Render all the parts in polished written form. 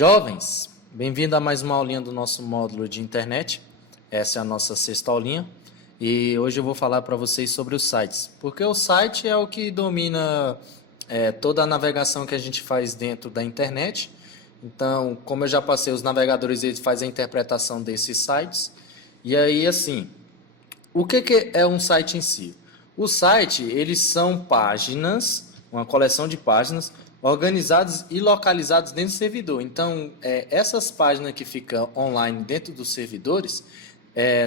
Jovens, bem-vindo a mais uma aulinha do nosso módulo de internet. Essa é a nossa sexta aulinha e hoje eu vou falar para vocês sobre os sites, porque o site é o que domina toda a navegação que a gente faz dentro da internet. Então, como eu já passei, os navegadores eles fazem a interpretação desses sites. E aí, assim, o que é um site em si? O site, eles são páginas, uma coleção de páginas organizadas e localizadas dentro do servidor. Então, essas páginas que ficam online dentro dos servidores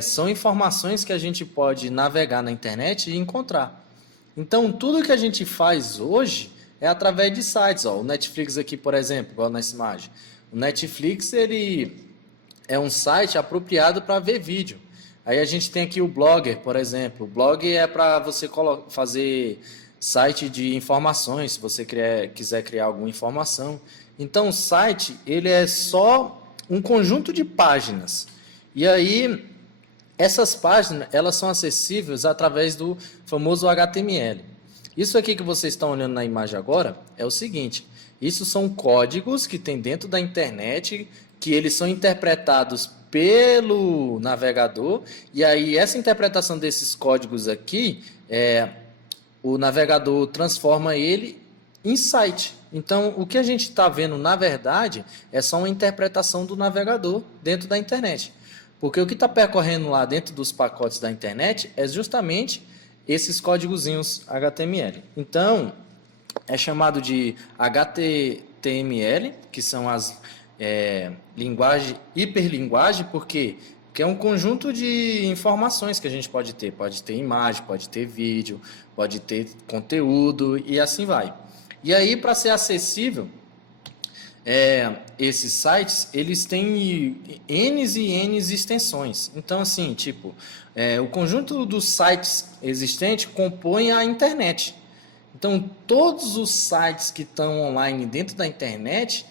são informações que a gente pode navegar na internet e encontrar. Então, tudo que a gente faz hoje é através de sites. Ó. O Netflix aqui, por exemplo, igual nessa imagem. O Netflix ele é um site apropriado para ver vídeo. Aí a gente tem aqui o Blogger, por exemplo. O Blog é para você fazer site de informações, se você quiser criar alguma informação. Então, o site ele é só um conjunto de páginas. E aí, essas páginas elas são acessíveis através do famoso HTML. Isso aqui que vocês estão olhando na imagem agora é o seguinte. Isso são códigos que tem dentro da internet, que eles são interpretados pelo navegador. E aí, essa interpretação desses códigos aqui o navegador transforma ele em site. Então, o que a gente está vendo, na verdade, é só uma interpretação do navegador dentro da internet. Porque o que está percorrendo lá dentro dos pacotes da internet é justamente esses códigozinhos HTML. Então, é chamado de HTML, que são as hiperlinguagem, porque é um conjunto de informações que a gente pode ter. Pode ter imagem, pode ter vídeo, pode ter conteúdo e assim vai. E aí, para ser acessível, esses sites, eles têm N e N extensões. Então, assim, tipo, o conjunto dos sites existentes compõe a internet. Então, todos os sites que estão online dentro da internet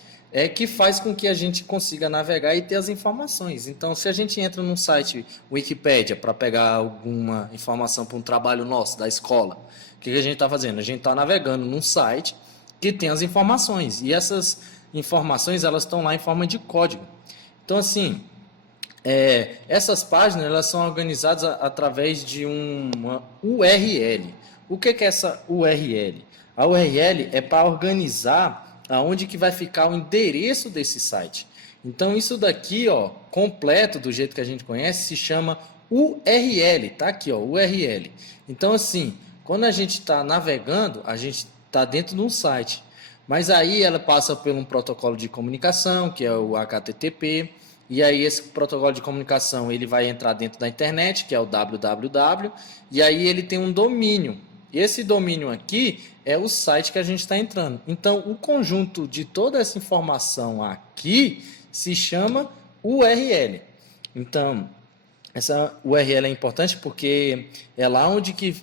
que faz com que a gente consiga navegar e ter as informações. Então, se a gente entra num site Wikipédia para pegar alguma informação para um trabalho nosso, da escola, o que a gente está fazendo? A gente está navegando num site que tem as informações. E essas informações elas estão lá em forma de código. Então, assim, essas páginas elas são organizadas através de uma URL. O que é essa URL? A URL é para organizar aonde que vai ficar o endereço desse site. Então, isso daqui, ó, completo, do jeito que a gente conhece, se chama URL. Tá aqui, ó, URL. Então, assim, quando a gente está navegando, a gente está dentro de um site. Mas aí ela passa por um protocolo de comunicação, que é o HTTP. E aí esse protocolo de comunicação ele vai entrar dentro da internet, que é o www. E aí ele tem um domínio. E esse domínio aqui é o site que a gente está entrando. Então, o conjunto de toda essa informação aqui se chama URL. Então, essa URL é importante porque é lá onde que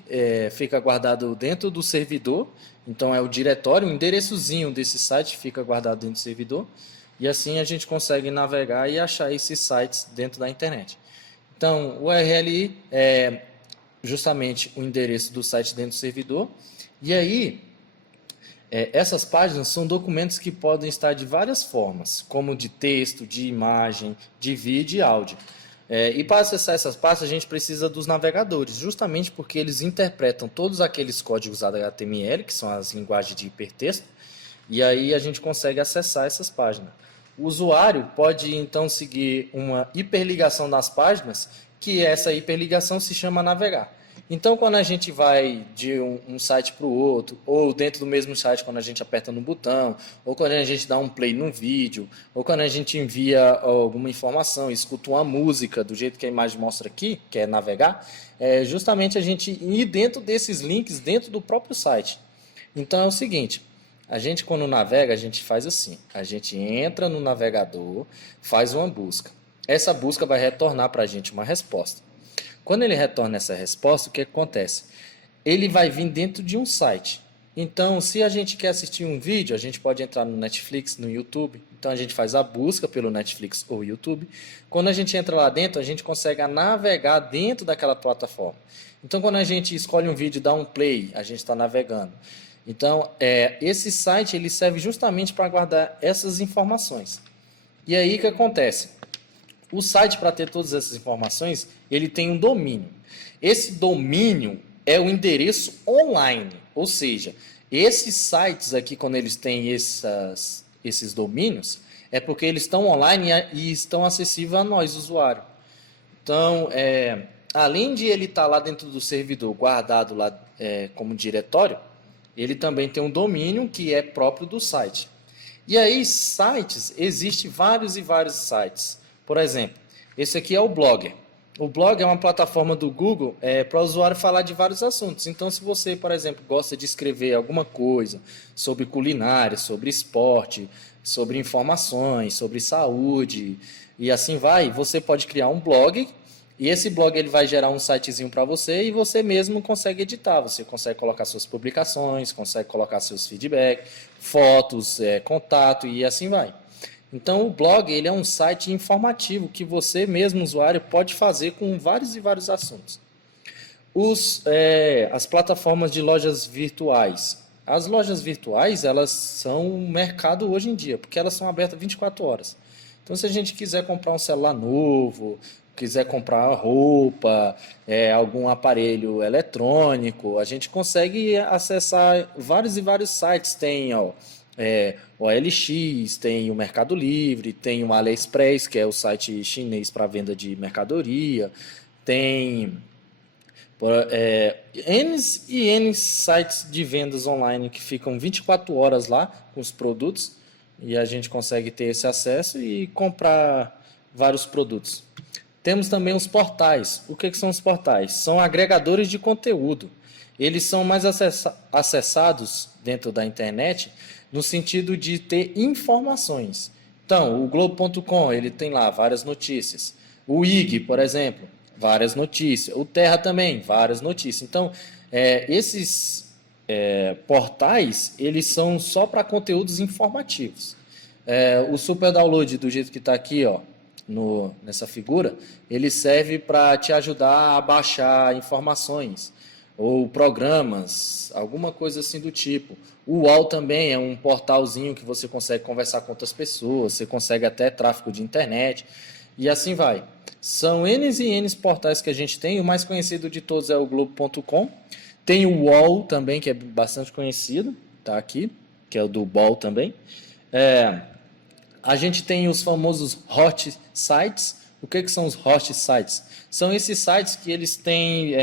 fica guardado dentro do servidor. Então, é o diretório, o endereçozinho desse site fica guardado dentro do servidor. E assim a gente consegue navegar e achar esses sites dentro da internet. Então, o URL é justamente o endereço do site dentro do servidor. E aí, essas páginas são documentos que podem estar de várias formas, como de texto, de imagem, de vídeo e áudio. E para acessar essas páginas, a gente precisa dos navegadores, justamente porque eles interpretam todos aqueles códigos HTML, que são as linguagens de hipertexto, e aí a gente consegue acessar essas páginas. O usuário pode, então, seguir uma hiperligação das páginas, que essa hiperligação se chama navegar. Então, quando a gente vai de um site para o outro, ou dentro do mesmo site, quando a gente aperta no botão, ou quando a gente dá um play num vídeo, ou quando a gente envia alguma informação, escuta uma música, do jeito que a imagem mostra aqui, que é navegar, justamente a gente ir dentro desses links, dentro do próprio site. Então, é o seguinte, a gente quando navega, a gente faz assim, a gente entra no navegador, faz uma busca. Essa busca vai retornar para a gente uma resposta. Quando ele retorna essa resposta, o que acontece? Ele vai vir dentro de um site. Então, se a gente quer assistir um vídeo, a gente pode entrar no Netflix, no YouTube. Então, a gente faz a busca pelo Netflix ou YouTube. Quando a gente entra lá dentro, a gente consegue navegar dentro daquela plataforma. Então, quando a gente escolhe um vídeo e dá um play, a gente está navegando. Então, esse site ele serve justamente para guardar essas informações. E aí o que acontece? O site, para ter todas essas informações, ele tem um domínio. Esse domínio é o endereço online, ou seja, esses sites aqui, quando eles têm esses domínios, é porque eles estão online e estão acessíveis a nós, usuário. Então, além de ele estar lá dentro do servidor, guardado lá como diretório, ele também tem um domínio que é próprio do site. E aí, sites, existem vários e vários sites. Por exemplo, esse aqui é o Blogger. O Blog é uma plataforma do Google para o usuário falar de vários assuntos. Então, se você, por exemplo, gosta de escrever alguma coisa sobre culinária, sobre esporte, sobre informações, sobre saúde e assim vai, você pode criar um blog e esse blog ele vai gerar um sitezinho para você e você mesmo consegue editar. Você consegue colocar suas publicações, consegue colocar seus feedbacks, fotos, contato e assim vai. Então, o blog ele é um site informativo que você mesmo, usuário, pode fazer com vários e vários assuntos. As plataformas de lojas virtuais. As lojas virtuais, elas são um mercado hoje em dia, porque elas são abertas 24 horas. Então, se a gente quiser comprar um celular novo, quiser comprar roupa, algum aparelho eletrônico, a gente consegue acessar vários e vários sites. Tem o OLX, tem o Mercado Livre, tem o AliExpress, que é o site chinês para venda de mercadoria, tem N e N sites de vendas online que ficam 24 horas lá com os produtos e a gente consegue ter esse acesso e comprar vários produtos. Temos também os portais. O que são os portais? São agregadores de conteúdo. Eles são mais acessados dentro da internet no sentido de ter informações. Então, o Globo.com, ele tem lá várias notícias. O IG, por exemplo, várias notícias. O Terra também, várias notícias. Então, esses portais, eles são só para conteúdos informativos. O Super Download, do jeito que está aqui, ó, nessa figura, ele serve para te ajudar a baixar informações ou programas, alguma coisa assim do tipo. O UOL também é um portalzinho que você consegue conversar com outras pessoas, você consegue até tráfego de internet e assim vai. São N e N portais que a gente tem, o mais conhecido de todos é o Globo.com. Tem o UOL também, que é bastante conhecido, tá aqui, que é o do UOL também. A gente tem os famosos hot sites. O que são os hot sites? São esses sites que eles têm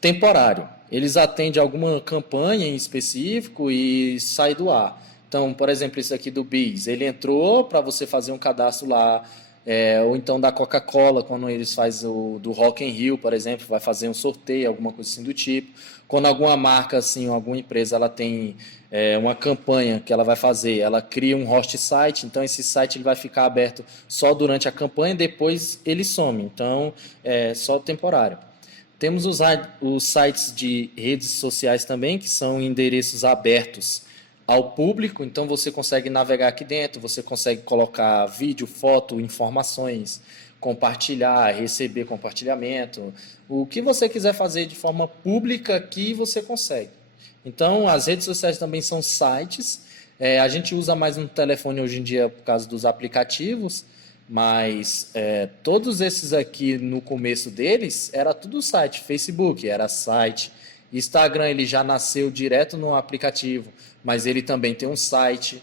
temporário. Eles atendem alguma campanha em específico e sai do ar. Então, por exemplo, isso aqui do Biz, ele entrou para você fazer um cadastro lá, ou então da Coca-Cola, quando eles fazem do Rock in Rio, por exemplo, vai fazer um sorteio, alguma coisa assim do tipo. Quando alguma marca, assim, alguma empresa, ela tem uma campanha que ela vai fazer, ela cria um host site, então esse site ele vai ficar aberto só durante a campanha, depois ele some, então é só temporário. Temos os sites de redes sociais também, que são endereços abertos ao público, então você consegue navegar aqui dentro, você consegue colocar vídeo, foto, informações, compartilhar, receber compartilhamento, o que você quiser fazer de forma pública aqui você consegue. Então, as redes sociais também são sites, a gente usa mais no telefone hoje em dia por causa dos aplicativos, mas todos esses aqui no começo deles era tudo site. Facebook era site, Instagram ele já nasceu direto no aplicativo, mas ele também tem um site.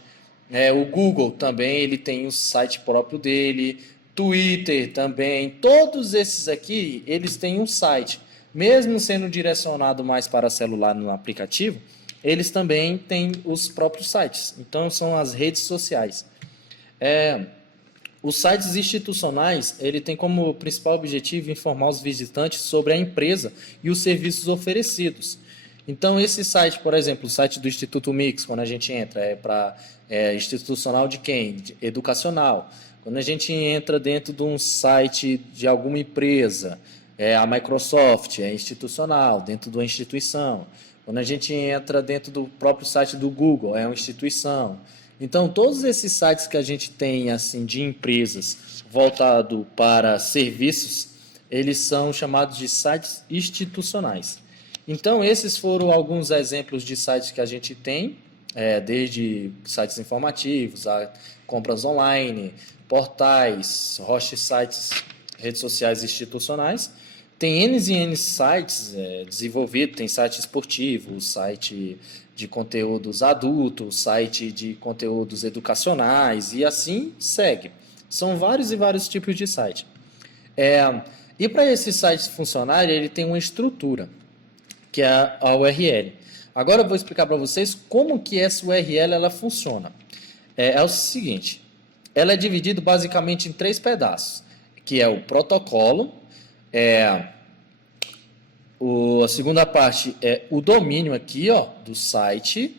O Google também ele tem um site próprio dele, Twitter também, todos esses aqui eles têm um site. Mesmo sendo direcionado mais para celular no aplicativo, eles também têm os próprios sites. Então são as redes sociais. Os sites institucionais, ele tem como principal objetivo informar os visitantes sobre a empresa e os serviços oferecidos. Então, esse site, por exemplo, o site do Instituto Mix, quando a gente entra, institucional de quem? Educacional. Quando a gente entra dentro de um site de alguma empresa, a Microsoft, é institucional, dentro de uma instituição. Quando a gente entra dentro do próprio site do Google, é uma instituição. Então, todos esses sites que a gente tem assim de empresas voltado para serviços, eles são chamados de sites institucionais. Então, esses foram alguns exemplos de sites que a gente tem. desde sites informativos, a compras online, portais, host sites, redes sociais institucionais. Tem N e N sites desenvolvidos, tem site esportivo, site de conteúdos adultos, site de conteúdos educacionais e assim segue. São vários e vários tipos de site. E para esse site funcionar, ele tem uma estrutura, que é a URL. Agora eu vou explicar para vocês como que essa URL ela funciona. É o seguinte, ela é dividida basicamente em 3 pedaços, que é o protocolo, a segunda parte é o domínio aqui, ó, do site,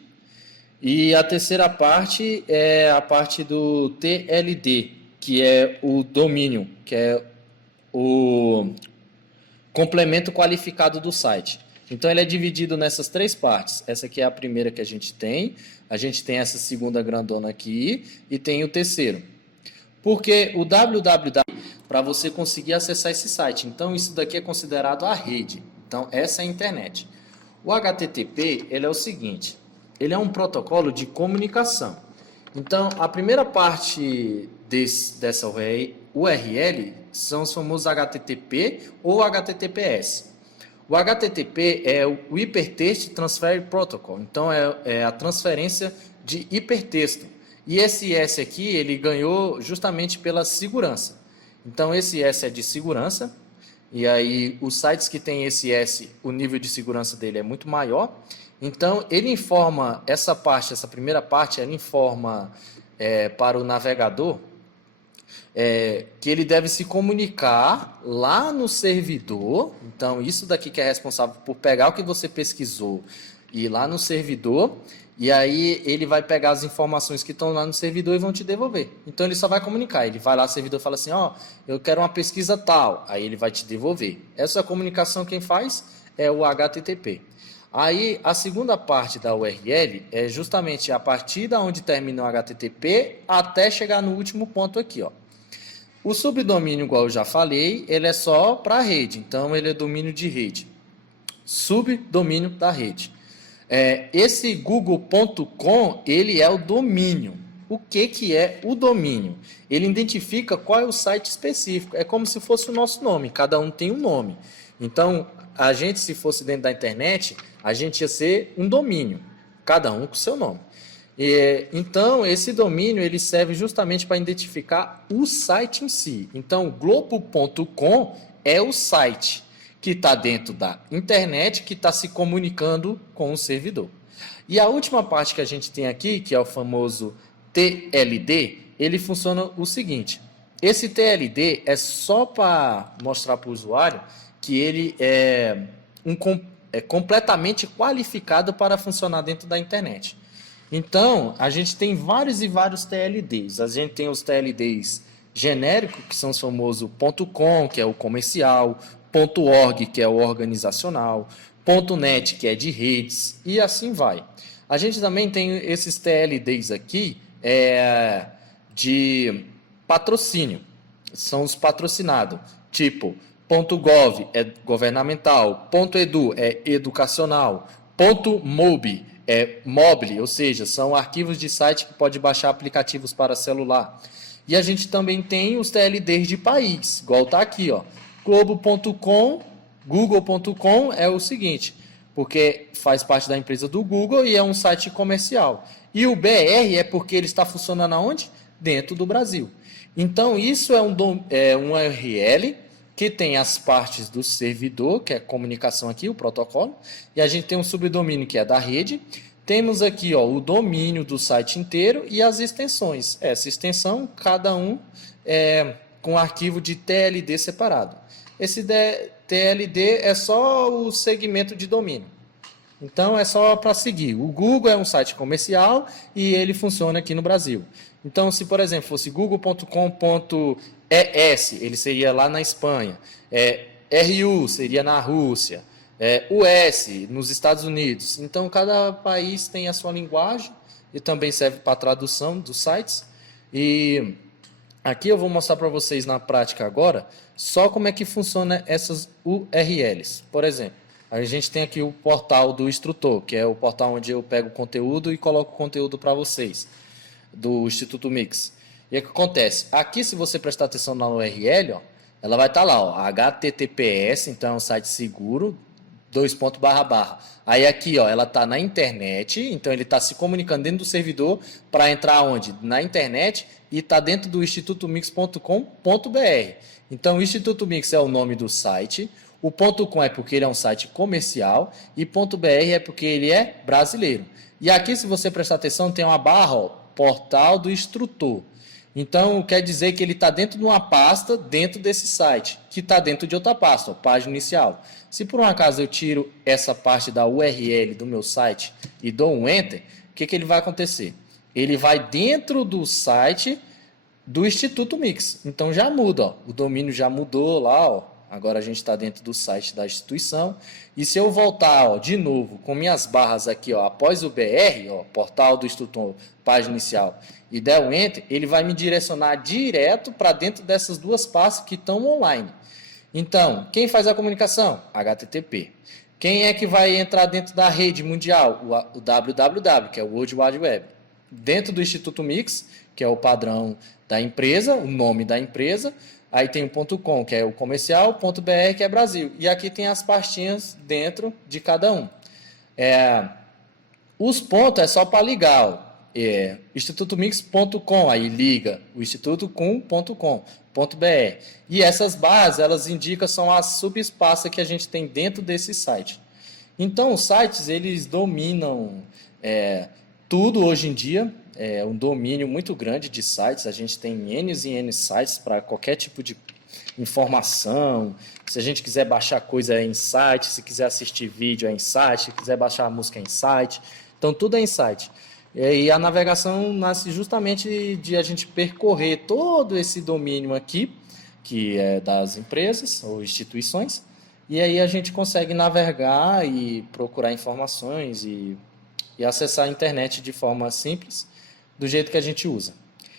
e a terceira parte é a parte do TLD, que é o domínio, que é o complemento qualificado do site. Então, ele é dividido nessas 3 partes. Essa aqui é a primeira que a gente tem essa segunda grandona aqui e tem o terceiro. Porque o www para você conseguir acessar esse site. Então, isso daqui é considerado a rede. Então, essa é a internet. O HTTP, ele é o seguinte, ele é um protocolo de comunicação. Então, a primeira parte dessa URL são os famosos HTTP ou HTTPS. O HTTP é o Hypertext Transfer Protocol, então é a transferência de hipertexto. E esse S aqui, ele ganhou justamente pela segurança. Então, esse S é de segurança, e aí os sites que tem esse S, o nível de segurança dele é muito maior. Então, ele informa, essa primeira parte, ela informa para o navegador que ele deve se comunicar lá no servidor. Então, isso daqui que é responsável por pegar o que você pesquisou e ir lá no servidor, e aí ele vai pegar as informações que estão lá no servidor e vão te devolver. Então, ele só vai comunicar. Ele vai lá no servidor e fala assim, eu quero uma pesquisa tal. Aí ele vai te devolver. Essa comunicação quem faz é o HTTP. Aí, a segunda parte da URL é justamente a partir da onde termina o HTTP até chegar no último ponto aqui, ó. O subdomínio, igual eu já falei, ele é só para a rede, então ele é domínio de rede. Subdomínio da rede. Esse google.com, ele é o domínio. O que é o domínio? Ele identifica qual é o site específico. É como se fosse o nosso nome, cada um tem um nome. Então, a gente, se fosse dentro da internet, a gente ia ser um domínio, cada um com seu nome. Então, esse domínio ele serve justamente para identificar o site em si. Então, globo.com é o site que está dentro da internet, que está se comunicando com o servidor. E a última parte que a gente tem aqui, que é o famoso TLD, ele funciona o seguinte. Esse TLD é só para mostrar para o usuário que ele é completamente qualificado para funcionar dentro da internet. Então, a gente tem vários e vários TLDs. A gente tem os TLDs genéricos, que são os famosos .com, que é o comercial, .org, que é o organizacional, .net, que é de redes, e assim vai. A gente também tem esses TLDs aqui de patrocínio, são os patrocinados, tipo .gov é governamental, .edu é educacional, .mobi é mobile, ou seja, são arquivos de site que pode baixar aplicativos para celular. E a gente também tem os TLDs de país, igual está aqui, ó. Globo.com, google.com é o seguinte, porque faz parte da empresa do Google e é um site comercial. E o BR é porque ele está funcionando aonde? Dentro do Brasil. Então, isso é um URL que tem as partes do servidor, que é a comunicação aqui, o protocolo, e a gente tem um subdomínio que é da rede. Temos aqui o domínio do site inteiro e as extensões. Essa extensão, cada um com arquivo de TLD separado. Esse TLD é só o segmento de domínio. Então, é só para seguir. O Google é um site comercial e ele funciona aqui no Brasil. Então, se, por exemplo, fosse google.com.es, ele seria lá na Espanha. RU seria na Rússia. US, nos Estados Unidos. Então, cada país tem a sua linguagem e também serve para a tradução dos sites. E aqui eu vou mostrar para vocês na prática agora só como é que funciona essas URLs. Por exemplo, A gente tem aqui o portal do instrutor, que é o portal onde eu pego o conteúdo e coloco o conteúdo para vocês, do Instituto Mix. E o que acontece? Aqui, se você prestar atenção na URL, ó, ela vai estar lá, ó, HTTPS, então é um site seguro, dois pontos barra barra. Aí aqui, ó, ela está na internet, então ele está se comunicando dentro do servidor para entrar onde? Na internet e está dentro do institutomix.com.br. Então, o Instituto Mix é o nome do site, o .com é porque ele é um site comercial e .br é porque ele é brasileiro. E aqui, se você prestar atenção, tem uma barra, ó, portal do instrutor. Então, quer dizer que ele está dentro de uma pasta dentro desse site, que está dentro de outra pasta, ó, página inicial. Se por um acaso eu tiro essa parte da URL do meu site e dou um Enter, o que ele vai acontecer? Ele vai dentro do site do Instituto Mix. Então já muda, ó. O domínio já mudou lá, ó. Agora a gente está dentro do site da instituição. E se eu voltar, ó, de novo com minhas barras aqui, ó, após o BR, ó, portal do Instituto, página inicial, e der o Enter, ele vai me direcionar direto para dentro dessas duas pastas que estão online. Então, quem faz a comunicação? HTTP. Quem é que vai entrar dentro da rede mundial? O www, que é o World Wide Web. Dentro do Instituto Mix, que é o padrão da empresa, o nome da empresa. Aí tem o .com, que é o comercial, .br, que é Brasil. E aqui tem as pastinhas dentro de cada um. Os pontos é só para ligar, ó. institutomix.com, aí liga o instituto.com.br. E essas barras, elas indicam, são as subespaços que a gente tem dentro desse site. Então, os sites, eles dominam tudo hoje em dia, é um domínio muito grande de sites, a gente tem N e N sites para qualquer tipo de informação, se a gente quiser baixar coisa é em site, se quiser assistir vídeo é em site, se quiser baixar a música é em site, então tudo é em site. E a navegação nasce justamente de a gente percorrer todo esse domínio aqui, que é das empresas ou instituições, e aí a gente consegue navegar e procurar informações e acessar a internet de forma simples, do jeito que a gente usa.